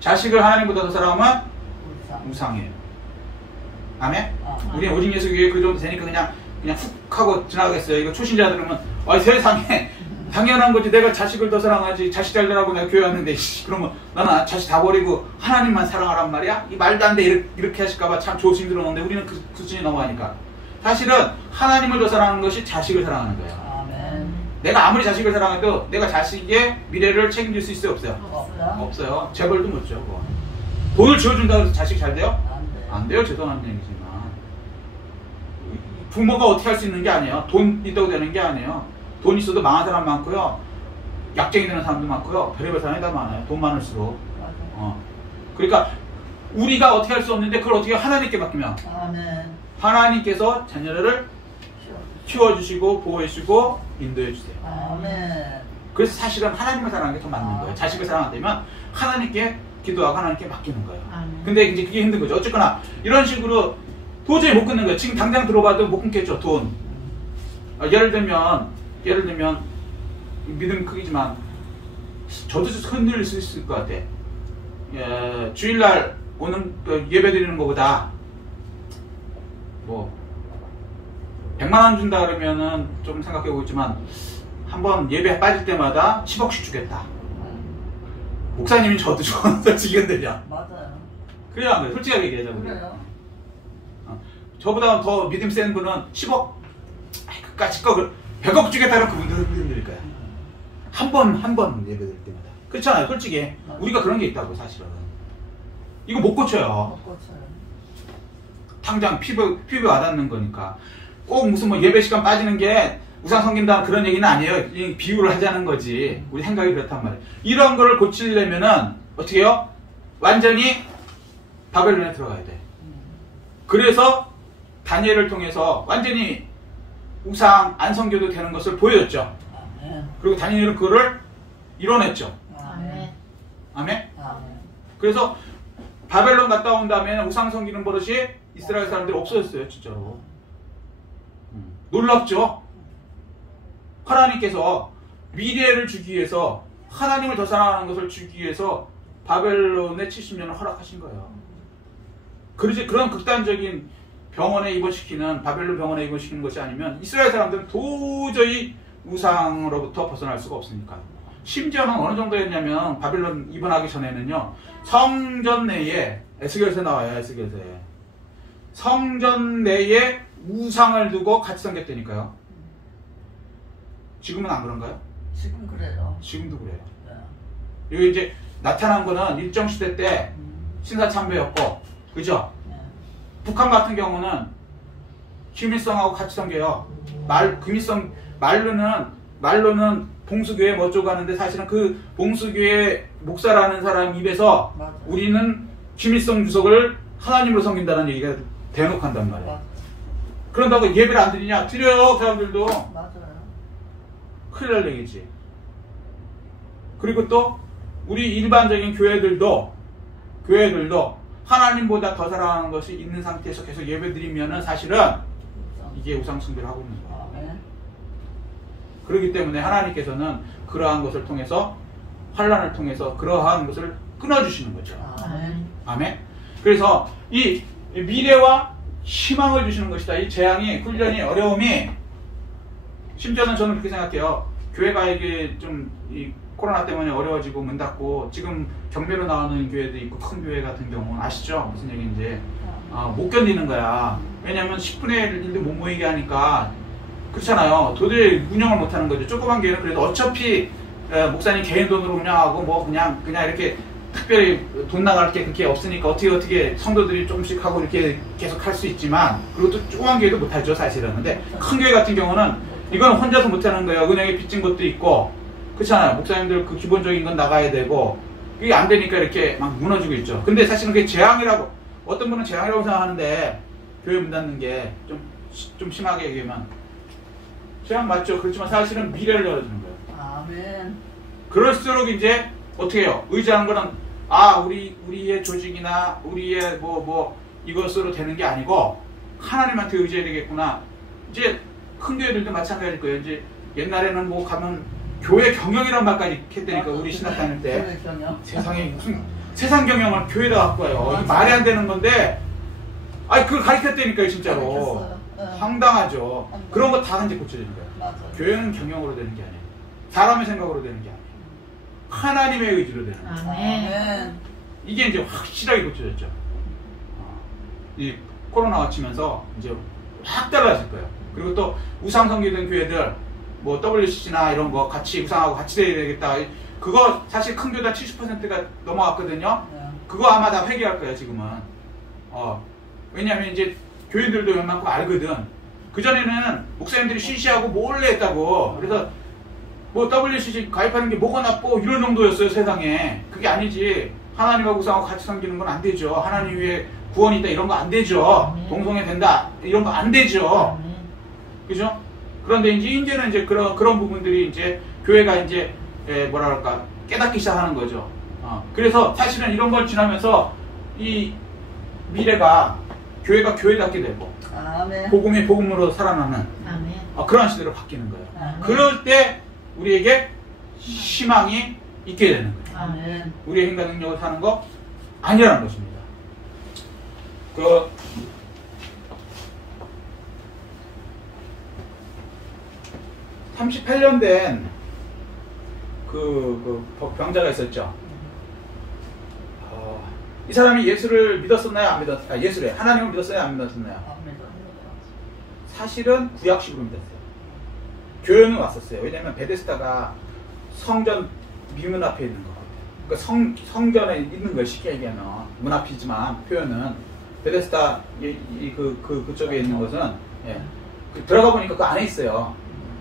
자식을 하나님보다 더 사랑하면 우상이에요. 아멘? 우리는 오직 예수 교회 그 정도 되니까 그냥 훅 하고 지나가겠어요. 이거 초신자 들으면 세상에 당연한 거지. 내가 자식을 더 사랑하지. 자식 잘 되라고 내가 교회 왔는데 그러면 나는 자식 다 버리고 하나님만 사랑하란 말이야? 이 말도 안 돼. 이렇게 하실까봐 참 조심 들었는데 우리는 그 수준이 넘어가니까 사실은 하나님을 더 사랑하는 것이 자식을 사랑하는 거예요. 내가 아무리 자식을 사랑해도 내가 자식의 미래를 책임질 수 있어요? 없어요? 없어요. 재벌도 못 줘. 돈을 지어준다고 해서 자식 잘 돼요? 안 돼요. 죄송한 얘기지만 부모가 어떻게 할 수 있는 게 아니에요. 돈 있다고 되는 게 아니에요. 돈 있어도 망한 사람 많고요. 약쟁이 되는 사람도 많고요. 별의별 사람이 다 많아요. 돈 많을수록. 그러니까 우리가 어떻게 할 수 없는데 그걸 어떻게 하나님께 맡기면 하나님께서 자녀를 키워주시고 보호해주시고 인도해주세요. 그래서 사실은 하나님을 사랑하는 게 더 맞는 거예요. 자식을 사랑한다면 하나님께 기도하고 하나님께 맡기는 거예요. 근데 이제 그게 힘든 거죠. 어쨌거나 이런 식으로 도저히 못 끊는 거예요. 지금 당장 들어봐도 못 끊겠죠. 돈. 예를 들면 믿음 크기지만 저도 흔들릴 수 있을 것 같아. 주일날 오는 예배 드리는 것보다 뭐 100만원 준다 그러면은 좀 생각해보고 있지만 한번 예배 빠질 때마다 10억씩 주겠다. 목사님이 저도 솔직히 흔들려. 맞아요. 그래요, 안 그래요? 솔직하게 얘기하자고. 그래요. 저보다 더 믿음 센 분은 10억, 그까짓 거 100억 주겠다는 그분들 흔들릴 거야. 한 번 예배 드릴 때마다. 그렇잖아요, 솔직히. 맞아요. 우리가 그런 게 있다고, 사실은. 이거 못 고쳐요. 못 고쳐요. 당장 피부에 와닿는 거니까. 꼭 무슨 뭐 예배 시간 빠지는 게 우상 섬긴다는 그런 얘기는 아니에요. 비유를 하자는 거지. 우리 생각이 그렇단 말이에요. 이런 거를 고치려면은 어떻게 해요? 완전히 바벨론에 들어가야 돼. 그래서 다니엘을 통해서 완전히 우상 안 섬겨도 되는 것을 보여줬죠. 그리고 다니엘은 그거를 이뤄냈죠. 아멘? 그래서 바벨론 갔다 온 다음에는 우상 섬기는 버릇이 이스라엘 사람들이 없어졌어요. 진짜로. 놀랍죠? 하나님께서 미래를 주기 위해서 하나님을 더 사랑하는 것을 주기 위해서 바벨론에 70년을 허락하신 거예요. 그러지 그런 극단적인 병원에 입원시키는 바벨론 병원에 입원시키는 것이 아니면 이스라엘 사람들은 도저히 우상으로부터 벗어날 수가 없으니까. 심지어는 어느 정도였냐면 바벨론 입원하기 전에는요 성전 내에 에스겔서에 나와요. 에스겔서에 성전 내에 우상을 두고 같이 섬겼다니까요. 지금은 안 그런가요? 지금 그래요. 지금도 그래요. 여기 이제 나타난 거는 일정 시대 때 신사참배였고, 그죠? 북한 같은 경우는 김일성하고 같이 섬겨요. 말로는 봉수교회 뭐 어쩌고 하는데 사실은 그 봉수교회 목사라는 사람 입에서 맞아. 우리는 김일성 주석을 하나님으로 섬긴다는 얘기가 대놓고 한단 말이에요. 맞아. 그런다고 예배를 안 드리냐? 드려요, 사람들도. 맞아요. 큰일 날 얘기지. 그리고 또 우리 일반적인 교회들도 하나님보다 더 사랑하는 것이 있는 상태에서 계속 예배드리면은 사실은 이게 우상 숭배를 하고 있는 거예요. 그렇기 때문에 하나님께서는 그러한 것을 통해서 환란을 통해서 그러한 것을 끊어주시는 거죠. 아멘. 그래서 이 미래와 희망을 주시는 것이다. 이 재앙이, 훈련이, 어려움이, 심지어는 저는 그렇게 생각해요. 교회가 이게 좀 이 코로나 때문에 어려워지고 문 닫고 지금 경매로 나오는 교회도 있고 큰 교회 같은 경우는 아시죠? 무슨 얘기인지. 못 견디는 거야. 왜냐면 10분의 1도 못 모이게 하니까 그렇잖아요. 도저히 운영을 못 하는 거죠. 조그만 교회는 그래도 어차피 목사님 개인 돈으로 운영하고 뭐 그냥 이렇게 특별히 돈 나갈 게 그렇게 없으니까 어떻게 성도들이 조금씩 하고 이렇게 계속 할 수 있지만, 그리고 또 조그만 교회도 못 하죠 사실은. 근데 큰 교회 같은 경우는 이건 혼자서 못 하는 거예요. 은행에 빚진 것도 있고 그렇잖아요. 목사님들 그 기본적인 건 나가야 되고, 그게 안 되니까 이렇게 막 무너지고 있죠. 근데 사실은 그게 재앙이라고, 어떤 분은 재앙이라고 생각하는데, 교회 문 닫는 게 좀 심하게 얘기하면 재앙 맞죠. 그렇지만 사실은 미래를 열어주는 거예요. 아멘. 그럴수록 이제 어떻게 해요? 의지하는 거는 우리의 조직이나 우리의 뭐 이것으로 되는 게 아니고 하나님한테 의지해야 되겠구나. 이제 큰 교회들도 마찬가지일 거예요. 이제 옛날에는 뭐 가면 교회 경영이라는 말까지 했다니까. 우리 신학 다닐 때 세상에 무슨 세상 경영을 교회에다 갖고 와요. 이게 말이 안 되는 건데, 그걸 가르쳤다니까요 진짜로. 황당하죠. 그런 거 다 이제 고쳐지는 거예요. 맞아요. 교회는 경영으로 되는 게 아니에요. 사람의 생각으로 되는 게 아니에요. 하나님의 의지로 되는 거예요. 아멘. 이게 이제 확실하게 고쳐졌죠. 이 코로나가 치면서 이제 확 달라질 거예요. 그리고 또 우상 섬기던 교회들, 뭐 WCC나 이런 거 같이 우상하고 같이 돼야 되겠다. 그거 사실 큰 교회다 70%가 넘어갔거든요. 그거 아마 다 회개할 거예요 지금은. 왜냐하면 이제 교인들도 웬만큼 알거든. 그전에는 목사님들이 쉬쉬하고 몰래 했다고. 그래서 뭐 WCC 가입하는 게 뭐가 나쁘고 이런 정도였어요 세상에. 그게 아니지. 하나님하고 우상하고 같이 섬기는 건 안 되죠. 하나님 위에 구원이 있다 이런 거 안 되죠. 동성애 된다 이런 거 안 되죠. 그죠? 그런데 이제는 이제 그런 부분들이 이제 교회가 이제 뭐랄까 깨닫기 시작하는 거죠. 그래서 사실은 이런 걸 지나면서 이 미래가 교회가 교회답게 되고, 아멘. 복음이 복음으로 살아나는 그런 시대로 바뀌는 거예요. 아멘. 그럴 때 우리에게 희망이 있게 되는 거예요. 아멘. 우리의 행동 능력을 사는 거 아니라는 것입니다. 38년 된 그 병자가 있었죠. 이 사람이 예수를 믿었었나요? 안 믿었나요? 예수를 하나님을 믿었어요? 안 믿었었나요? 사실은 구약식으로 믿었어요. 교회는 왔었어요. 왜냐하면 베데스다가 성전 미문 앞에 있는 거거든요. 그러니까 성전에 있는 거예요. 쉽게 얘기하면 문 앞이지만 표현은 베데스다 그쪽에 있는 것은 들어가 보니까 그 안에 있어요.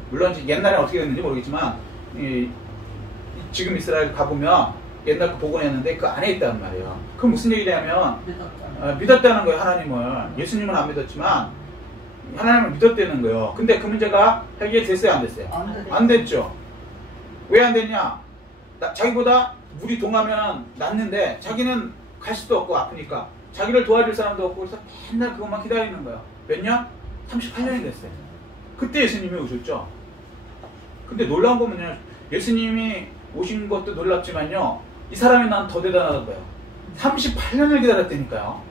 물론 옛날에 어떻게 됐는지 모르겠지만 지금 이스라엘 가보면 옛날 그 복원했는데 그 안에 있단 말이에요. 그럼 무슨 얘기냐면 믿었다는 거예요. 하나님을. 예수님은 안 믿었지만 하나님을 믿었다는 거예요. 근데 그 문제가 해결됐어요? 안 됐어요? 안 됐죠. 왜 안 됐냐? 자기보다 물이 동하면 낫는데 자기는 갈 수도 없고 아프니까 자기를 도와줄 사람도 없고, 그래서 맨날 그것만 기다리는 거예요. 몇 년? 38년이 됐어요. 그때 예수님이 오셨죠. 근데 놀라운 건 뭐냐면 예수님이 오신 것도 놀랍지만요, 이 사람이 난 더 대단한 거예요. 38년을 기다렸다니까요.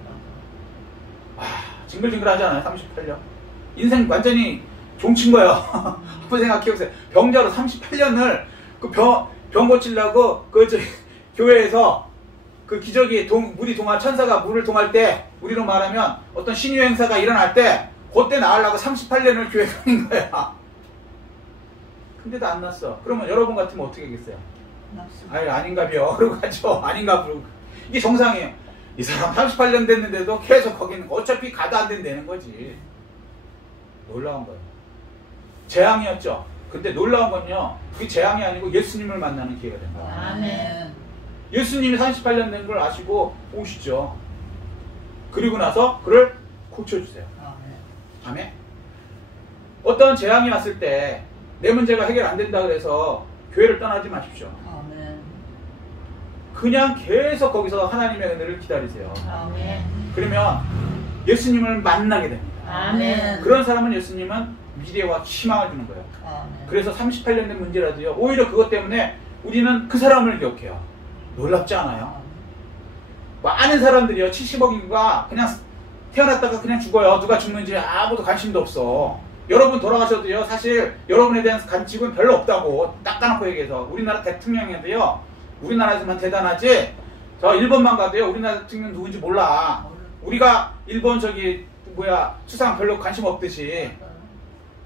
징글징글하지 않아요? 38년. 인생 완전히 종친 거예요. 한번 생각해보세요. 병자로 38년을 병 고치려고 교회에서 그 기적이 물이 동할, 천사가 물을 동할 때, 우리로 말하면 어떤 신유 행사가 일어날 때 그때 나으려고 38년을 교회 다닌 거야. 근데도 안 났어. 그러면 여러분 같으면 어떻게 하겠어요? 아닌가벼. 그러고 가죠. 아닌가 부르고. 이게 정상이에요. 이 사람 38년 됐는데도 계속 거기는 어차피 가도 안 된다는 거지. 놀라운 거예요. 재앙이었죠. 근데 놀라운 건요, 그게 재앙이 아니고 예수님을 만나는 기회가 된 거예요. 아멘. 예수님이 38년 된 걸 아시고 오시죠. 그리고 나서 그를 고쳐주세요. 아멘. 어떤 재앙이 왔을 때 내 문제가 해결 안 된다 그래서 교회를 떠나지 마십시오. 아멘. 그냥 계속 거기서 하나님의 은혜를 기다리세요. 아멘. 그러면 예수님을 만나게 됩니다. 아멘. 그런 사람은 예수님은 미래와 희망을 주는 거예요. 아멘. 그래서 38년 된 문제라도요, 오히려 그것 때문에 우리는 그 사람을 기억해요. 놀랍지 않아요? 많은 사람들이요, 70억 인구가 그냥 태어났다가 그냥 죽어요. 누가 죽는지 아무도 관심도 없어. 여러분 돌아가셔도요, 사실 여러분에 대한 관심은 별로 없다고 딱 까놓고 얘기해서. 우리나라 대통령에도요, 우리나라에서만 대단하지 저 일본만 가도요, 우리나라 대통령 누군지 몰라. 우리가 일본 수상 별로 관심 없듯이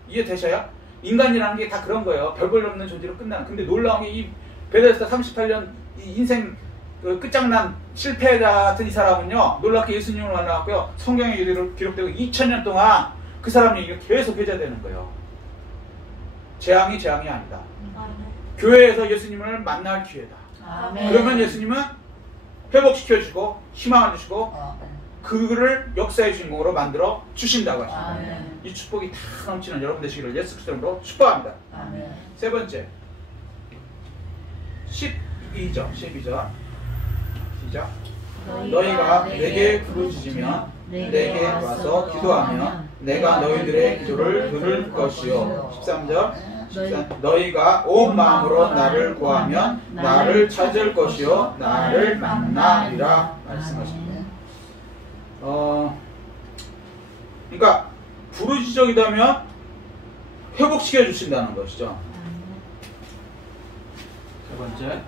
이해되셔요? 인간이라는 게 다 그런 거예요. 별 볼 없는 존재로 끝나는. 근데 놀라운 게 이 베데스다 38년 이 인생 그 끝장난 실패자 같은 이 사람은요, 놀랍게 예수님을 만나고요, 성경에 기록되고 2000년 동안 그 사람 얘기가 계속 회자되는 거예요. 재앙이 아니다. 교회에서 예수님을 만날 기회다. 아멘. 그러면 예수님은 회복시켜주고 희망을 주시고 그를 역사의 주인공으로 만들어 주신다고 하십니다. 아멘. 이 축복이 다 넘치는 여러분 되시기를 예수 그리스도로 축복합니다. 아멘. 세 번째 12절 시작. 너희가 내게 부르짖으면 내게 와서 기도하면 내가 너희들의 기도를 들을 것이요. 13절 너희가 온 마음으로 나를 구하면 나를 찾을 것이요 나를 만나리라 말씀하십니다. 그러니까 부르짖어기다면 회복시켜 주신다는 것이죠. 세 번째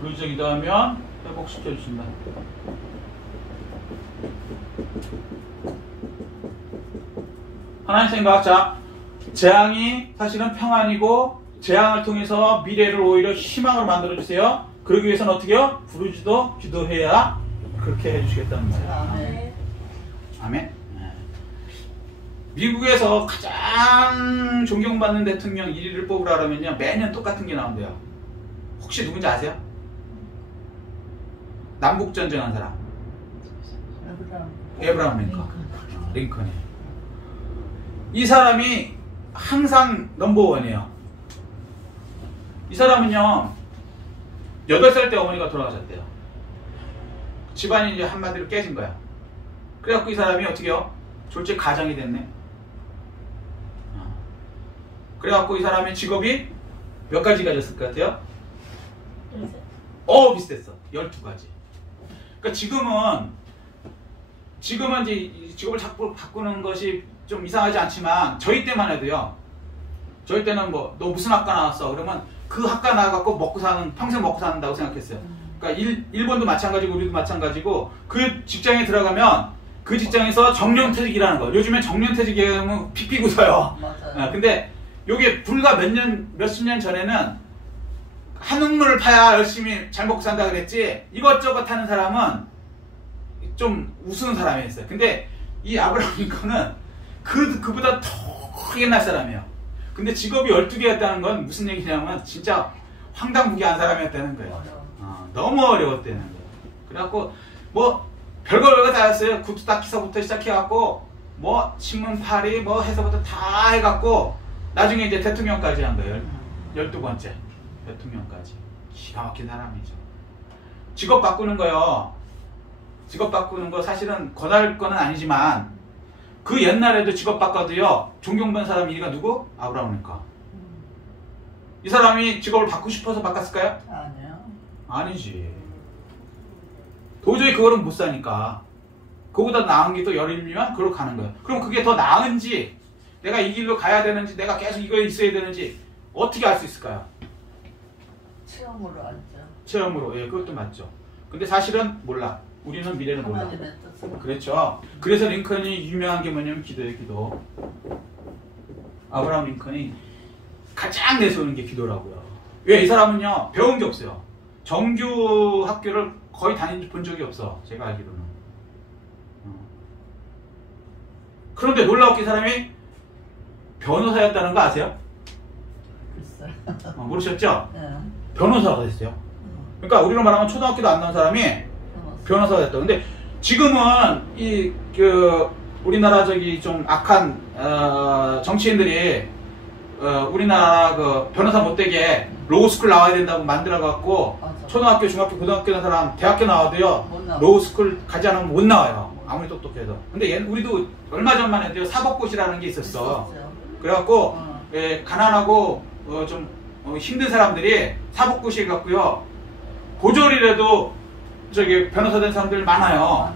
부르짖어기다면 회복시켜 주신다. 하나님 생각, 자, 재앙이 사실은 평안이고 재앙을 통해서 미래를 오히려 희망으로 만들어주세요. 그러기 위해서는 어떻게요? 부르짖어 기도해야 그렇게 해주시겠다는 말이에요. 아멘. 아멘. 미국에서 가장 존경받는 대통령 1위를 뽑으라면요, 매년 똑같은 게 나온대요. 혹시 누군지 아세요? 남북전쟁한 사람. 에브라함 링컨이. 이 사람이 항상 넘버원이에요. 이 사람은요, 8살 때 어머니가 돌아가셨대요. 집안이 이제 한마디로 깨진 거야. 그래갖고 이 사람이 어떻게 해요? 졸지 가장이 됐네. 그래갖고 이 사람의 직업이 몇 가지 가졌을 것 같아요? 비슷했어. 12가지. 그러니까 지금은 이제 이 직업을 자꾸 바꾸는 것이 좀 이상하지 않지만, 저희 때만 해도요, 저희 때는 너 무슨 학과 나왔어? 그러면 그 학과 나와갖고 평생 먹고 사는다고 생각했어요. 그러니까 일본도 마찬가지고 우리도 마찬가지고, 그 직장에 들어가면 그 직장에서 정년퇴직이라는 거. 요즘엔 정년퇴직이면 픽픽 웃어요. 맞아요. 근데 요게 불과 몇십 년 전에는 한옥물을 파야 열심히 잘 먹고 산다 그랬지, 이것저것 하는 사람은 좀 우스운 사람이었어요. 근데 이 아브라함 링컨은 그보다 더 옛날 사람이에요. 근데 직업이 12개였다는 건 무슨 얘기냐면 진짜 황당무계한 사람이었다는 거예요. 너무 어려웠다는 거예요. 그래갖고 별걸 다 했어요. 구두 닦기서부터 시작해갖고 신문 팔이 해서부터 다 해갖고 나중에 이제 대통령까지 한 거예요. 12번째 대통령까지. 기가 막힌 사람이죠. 직업 바꾸는 거요. 직업 바꾸는 거 사실은 권할 거는 아니지만, 그 옛날에도 직업 바꿔도요, 존경받는 사람 1위가 누구? 아브라함 링컨. 이 사람이 직업을 바꾸고 싶어서 바꿨을까요? 아니요. 아니지. 도저히 그거는 못 사니까. 그거보다 나은 게 또 열일이면 그걸로 가는 거예요. 그럼 그게 더 나은지, 내가 이 길로 가야 되는지, 내가 계속 이거에 있어야 되는지 어떻게 알 수 있을까요? 체험으로 알죠. 체험으로. 예, 그것도 맞죠. 근데 사실은 몰라. 우리는 미래를 몰라. 하나님의 뜻을. 그렇죠. 그래서 링컨이 유명한 게 뭐냐면 기도예요, 기도. 아브라함 링컨이 가장 내세우는 게 기도라고요. 왜? 이 사람은요, 배운 게 없어요. 정규 학교를 거의 본 적이 없어, 제가 알기로는. 그런데 놀랍게 이 사람이 변호사였다는 거 아세요? 글쎄. 모르셨죠? 네. 변호사가 됐어요. 그러니까 우리로 말하면 초등학교도 안 나온 사람이 변호사가 됐다. 근데 지금은 우리나라 좀 악한 정치인들이 우리나라 변호사 못되게 로우스쿨 나와야 된다고 만들어갖고, 초등학교, 중학교, 고등학교 나 사람 대학교 나와도요, 로우스쿨 가지 않으면 못 나와요. 아무리 똑똑해도. 근데 우리도 얼마 전만 해도요, 사법고시라는 게 있었어. 그래갖고 가난하고 좀 힘든 사람들이 사법고시에 갔고요, 고졸이라도 변호사 된 사람들 많아요.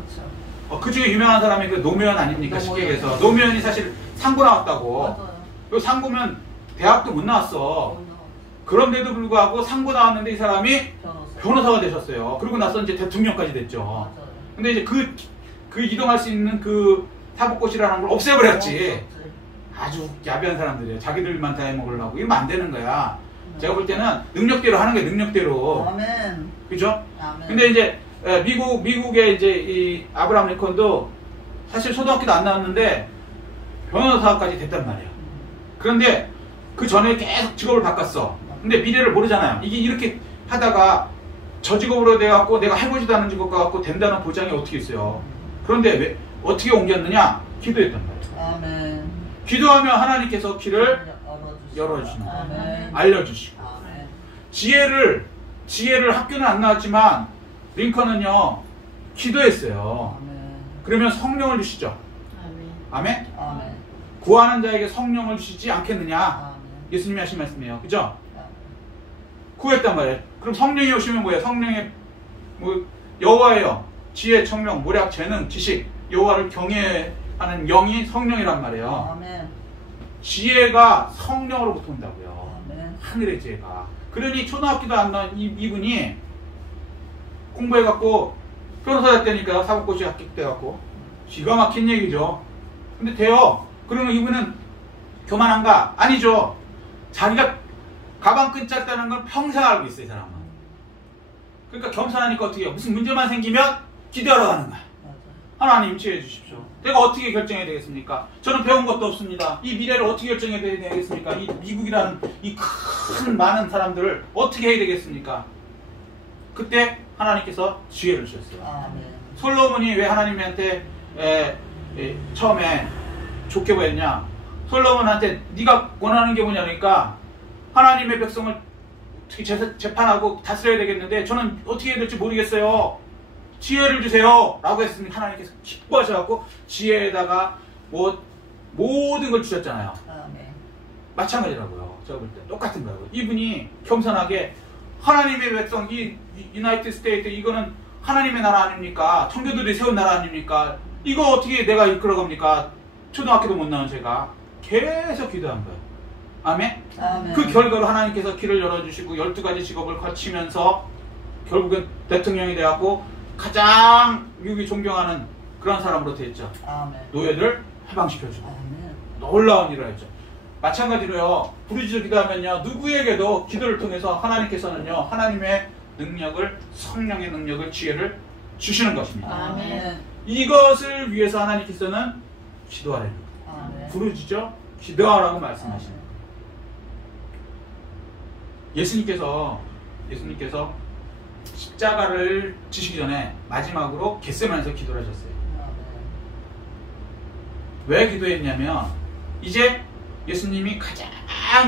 그 중에 유명한 사람이 노무현 아닙니까? 쉽게 얘기해서. 노무현이 사실 상고 나왔다고. 맞아요. 상고면 대학도 못 나왔어. 그런데도 불구하고 상고 나왔는데 이 사람이 변호사. 변호사가 되셨어요. 그러고 나서 이제 대통령까지 됐죠. 맞아요. 근데 이제 그 이동할 수 있는 그 사법고시라는 걸 없애버렸지. 아주 야비한 사람들이에요. 자기들만 다 해먹으려고. 이러면 안 되는 거야. 제가 볼 때는 능력대로 하는 게 능력대로. 아멘. 그죠? 아멘. 근데 이제 미국의 이제 이 아브라함 링컨도 사실 초등학교도 안 나왔는데 변호사까지 됐단 말이에요. 그런데 그 전에 계속 직업을 바꿨어. 근데 미래를 모르잖아요. 이게 이렇게 하다가 저 직업으로 돼갖고 내가 해보지도 않은 직업 가갖고 된다는 보장이 어떻게 있어요. 그런데 왜 어떻게 옮겼느냐? 기도했단 말이에요. 아멘. 기도하면 하나님께서 길을 열어주시는 거예요. 아멘. 알려주시고. 아멘. 지혜를 학교는 안 나왔지만 링컨은요 기도했어요. 아멘. 그러면 성령을 주시죠. 아멘. 아멘? 아멘. 구하는 자에게 성령을 주시지 않겠느냐? 아멘. 예수님이 하신 말씀이에요. 그죠? 아멘. 구했단 말이에요. 그럼 성령이 오시면 뭐예요? 성령의 뭐 여호와예요. 지혜, 청명, 모략, 재능, 지식, 여호와를 경외하는 영이 성령이란 말이에요. 아멘. 지혜가 성령으로부터 온다고요. 아멘. 하늘의 지혜가. 그러니 초등학교도 안 나온 이분이 공부해갖고 변호사 됐다니까요. 사법고시 합격돼갖고. 기가 막힌 얘기죠. 근데 돼요. 그러면 이분은 교만한가? 아니죠. 자기가 가방끈 짰다는 걸 평생 알고 있어요, 이 사람은. 그러니까 겸손하니까 어떻게 해요? 무슨 문제만 생기면 기도하러 가는 거야. 맞아요. 하나님 지혜해 주십시오. 내가 어떻게 결정해야 되겠습니까? 저는 배운 것도 없습니다. 이 미래를 어떻게 결정해야 되겠습니까? 이 미국이라는 이 큰 많은 사람들을 어떻게 해야 되겠습니까? 그때 하나님께서 지혜를 주셨어요. 아멘. 솔로몬이 왜 하나님한테 처음에 좋게 보였냐? 솔로몬한테 네가 원하는 게 뭐냐니까 하나님의 백성을 어떻게 재판하고 다스려야 되겠는데 저는 어떻게 해야 될지 모르겠어요. 지혜를 주세요. 라고 했으니 하나님께서 기뻐하셔갖고 지혜에다가 뭐 모든 걸 주셨잖아요. 아멘. 마찬가지라고요. 제가 볼 때 똑같은 거예요. 이분이 겸손하게 하나님의 백성, 이 유나이티드 스테이트 이거는 하나님의 나라 아닙니까? 청교도들이 세운 나라 아닙니까? 이거 어떻게 내가 이끌어갑니까? 초등학교도 못 나온 제가 계속 기도한 거예요. 아멘? 아멘. 그 결과로 하나님께서 길을 열어주시고 12가지 직업을 거치면서 결국은 대통령이 되었고 가장 미국이 존경하는 그런 사람으로 됐죠. 아멘. 노예들 해방시켜주고 아멘. 놀라운 일을 했죠. 마찬가지로요. 부르짖어 기도하면요. 누구에게도 기도를 통해서 하나님께서는요. 하나님의 능력을 성령의 능력을 지혜를 주시는 것입니다. 아멘. 이것을 위해서 하나님께서는 기도하라는 거예요. 아멘. 부르짖어 기도하라고 말씀하시는 거예요. 예수님께서 십자가를 지시기 전에 마지막으로 겟세마네에서 기도를 하셨어요. 아멘. 왜 기도했냐면 이제 예수님이 가장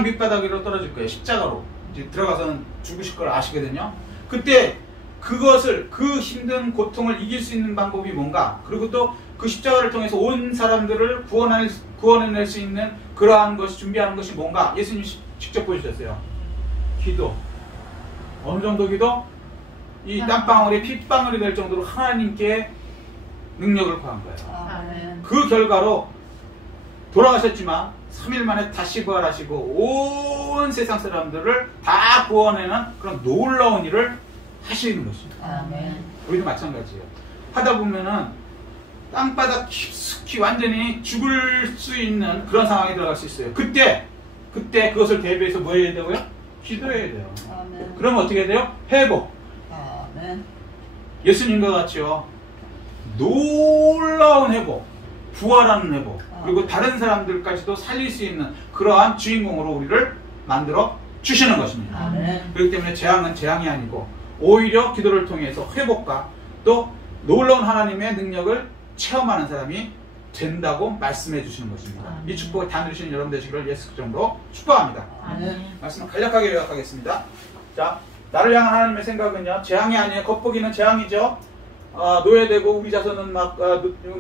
밑바닥으로 떨어질 거예요. 십자가로 이제 들어가서는 죽으실 걸 아시거든요. 그때 그것을 그 힘든 고통을 이길 수 있는 방법이 뭔가, 그리고 또 그 십자가를 통해서 온 사람들을 구원해낼 수 있는 그러한 것이 준비하는 것이 뭔가 예수님이 직접 보여주셨어요. 기도. 어느 정도 기도? 이 땀방울이 핏방울이 될 정도로 하나님께 능력을 구한 거예요. 아멘. 그 결과로 돌아가셨지만 3일 만에 다시 부활하시고 온 세상 사람들을 다 구원하는 그런 놀라운 일을 하시는 것입니다. 아멘. 우리도 마찬가지예요. 하다 보면은 땅바닥 깊숙이 완전히 죽을 수 있는 그런 상황에 들어갈 수 있어요. 그때 그것을 대비해서 뭐 해야 되고요? 기도해야 돼요. 아멘. 그러면 어떻게 돼요? 회복. 아멘. 예수님과 같이요. 놀라운 회복, 부활하는 회복, 그리고 다른 사람들까지도 살릴 수 있는 그러한 주인공으로 우리를 만들어 주시는 것입니다. 아멘. 그렇기 때문에 재앙은 재앙이 아니고 오히려 기도를 통해서 회복과 또 놀라운 하나님의 능력을 체험하는 사람이 된다고 말씀해 주시는 것입니다. 아멘. 이 축복을 다 누리시는 여러분 되시기를 예수 그리스도로 축복합니다. 아멘. 말씀을 간략하게 요약하겠습니다. 자, 나를 향한 하나님의 생각은요, 재앙이 아니에요. 겉보기는 재앙이죠. 노예되고 우리 자손은 막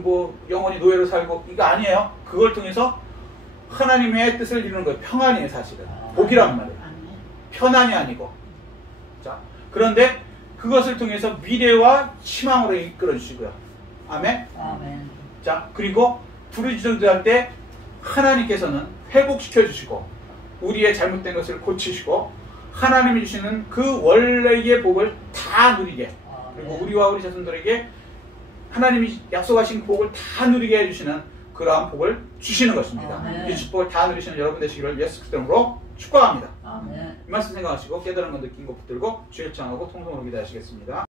뭐 영원히 노예로 살고, 이거 아니에요. 그걸 통해서 하나님의 뜻을 이루는 거예요. 평안이에요, 사실은. 복이란 말이에요. 편안이 아니고. 자, 그런데 그것을 통해서 미래와 희망으로 이끌어 주시고요. 아멘. 아멘. 자, 그리고 부르짖을 때 하나님께서는 회복시켜 주시고 우리의 잘못된 것을 고치시고 하나님이 주시는 그 원래의 복을 다 누리게, 그리고 아멘. 우리와 우리 자손들에게 하나님이 약속하신 복을 다 누리게 해주시는 그러한 복을 주시는 것입니다. 아멘. 이 축복을 다 누리시는 여러분 되시기를 예수 그리스도 이름으로 축복합니다. 아멘. 이 말씀 생각하시고 깨달은 것 느낀 것 붙들고 주일 창하고 통성으로 기도하시겠습니다.